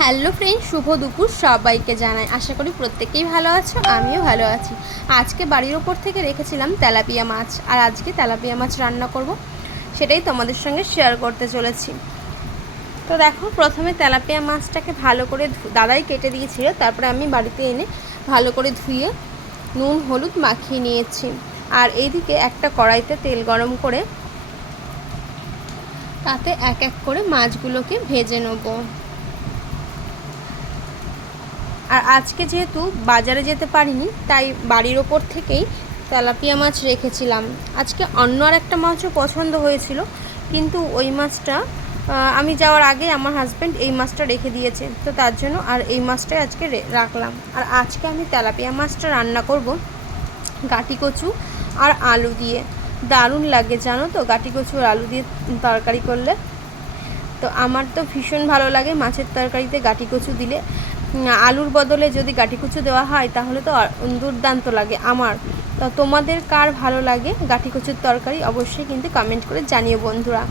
Hello friend, শুভ দুপুর সবাইকে জানাই। আশা করি প্রত্যেকেই ভালো আছো, আমিও ভালো আছি। আজকে বাড়ির ওপর থেকে রেখেছিলাম তেলাপিয়া মাছ, আর আজকে তেলাপিয়া মাছ রান্না করব, সেটাই তোমাদের সঙ্গে শেয়ার করতে চলেছি। তো দেখো, প্রথমে তেলাপিয়া মাছটাকে ভালো করে দাদাই কেটে দিয়েছিল, তারপরে আমি বাড়িতে এনে ভালো করে ধুয়ে নুন হলুদ মাখিয়ে নিয়েছি। আর এইদিকে একটা কড়াইতে তেল গরম করে তাতে এক এক করে মাছগুলোকে ভেজে নেবো। আর আজকে যেহেতু বাজারে যেতে পারিনি, তাই বাড়ির ওপর থেকেই তেলাপিয়া মাছ রেখেছিলাম। আজকে অন্য আর একটা মাছও পছন্দ হয়েছিল, কিন্তু ওই মাছটা আমি যাওয়ার আগে আমার হাজব্যান্ড এই মাছটা রেখে দিয়েছে, তো তার জন্য আর এই মাছটাই আজকে রাখলাম। আর আজকে আমি তেলাপিয়া মাছটা রান্না করব গাঁটি কচু আর আলু দিয়ে। দারুণ লাগে জানো তো, গাঁটি কচু আর আলু দিয়ে তরকারি করলে। তো আমার তো ভীষণ ভালো লাগে মাছের তরকারিতে গাঁটি কচু দিলে। আলুর বদলে যদি গাঁটি কচু দেওয়া হয় তাহলে তো দুর্দান্ত লাগে আমার। তো তোমাদের কার ভালো লাগে গাঁটি কচুর তরকারি অবশ্যই কিন্তু কমেন্ট করে জানিও বন্ধুরা।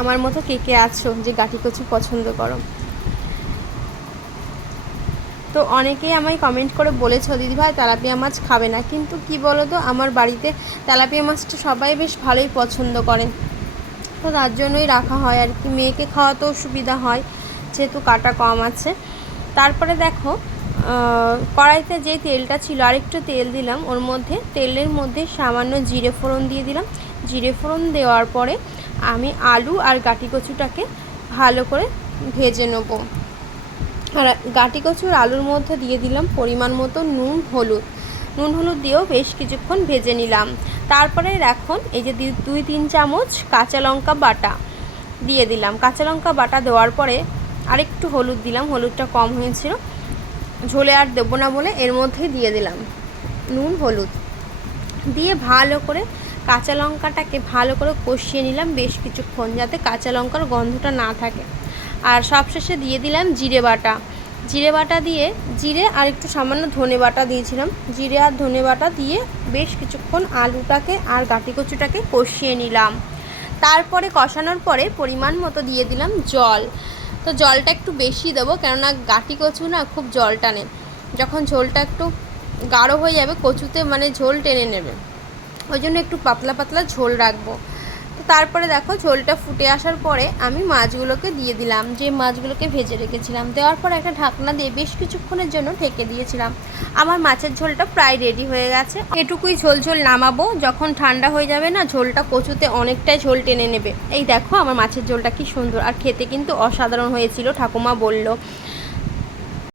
আমার মতো কে কে আছো যে গাঁটি কচু পছন্দ করো। তো অনেকেই আমায় কমেন্ট করে বলেছো দিদিভাই তেলাপিয়া মাছ খাবে না, কিন্তু কি বলো তো, আমার বাড়িতে তেলাপিয়া মাছটা সবাই বেশ ভালোই পছন্দ করে, তো তার জন্যই রাখা হয় আর কি। মেয়েকে খাওয়াতেও সুবিধা হয় যেহেতু কাটা কম আছে। তারপরে দেখো, কড়াইতে যে তেলটা ছিল আরেকটু তেল দিলাম ওর মধ্যে। তেলের মধ্যে সামান্য জিরে ফোড়ন দিয়ে দিলাম। জিরে ফোড়ন দেওয়ার পরে আমি আলু আর গাঁটি কচুটাকে ভালো করে ভেজে নেব। আর গাঁটি কচুর আলুর মধ্যে দিয়ে দিলাম পরিমাণ মতো নুন হলুদ দিয়েও বেশ কিছুক্ষণ ভেজে নিলাম। তারপরে এখন এই যে 2-3 চামচ কাঁচা লঙ্কা বাটা দিয়ে দিলাম। কাঁচা লঙ্কা বাটা দেওয়ার পরে আরেকটু হলুদ দিলাম, হলুদটা কম হয়েছিল, ঝোলে আর দেবো না বলে এর মধ্যেই দিয়ে দিলাম নুন হলুদ দিয়ে ভালো করে কাঁচা লঙ্কাটাকে ভালো করে কষিয়ে নিলাম বেশ কিছুক্ষণ, যাতে কাঁচা লঙ্কার গন্ধটা না থাকে। আর সবশেষে দিয়ে দিলাম জিরে বাটা দিয়ে, জিরে আর একটু সামান্য ধনে বাটা দিয়েছিলাম, জিরে আর ধনে বাটা দিয়ে বেশ কিছুক্ষণ আলুটাকে আর গাঁটি কচুটাকে কষিয়ে নিলাম। তারপরে কষানোর পরে পরিমাণ মতো দিয়ে দিলাম জল। তো জলটা একটু বেশি দেবো, কেননা গাঁটি কচু না খুব জল টানে। যখন ঝোলটা একটু গাঢ় হয়ে যাবে, কচুতে মানে ঝোল টেনে নেবে, ওই জন্য একটু পাতলা পাতলা ঝোল রাখবো। তো তারপরে দেখো, ঝোলটা ফুটে আসার পরে আমি মাছগুলোকে দিয়ে দিলাম, যে মাছগুলোকে ভেজে রেখেছিলাম। দেওয়ার পর একটা ঢাকনা দিয়ে বেশ কিছুক্ষণের জন্য ঢেকে দিয়েছিলাম। আমার মাছের ঝোলটা প্রায় রেডি হয়ে গেছে। এটুকুই ঝোল নামাবো, যখন ঠান্ডা হয়ে যাবে না ঝোলটা কচুতে অনেকটাই ঝোল টেনে নেবে। এই দেখো আমার মাছের ঝোলটা কি সুন্দর, আর খেতে কিন্তু অসাধারণ হয়েছিল, ঠাকুমা বলল।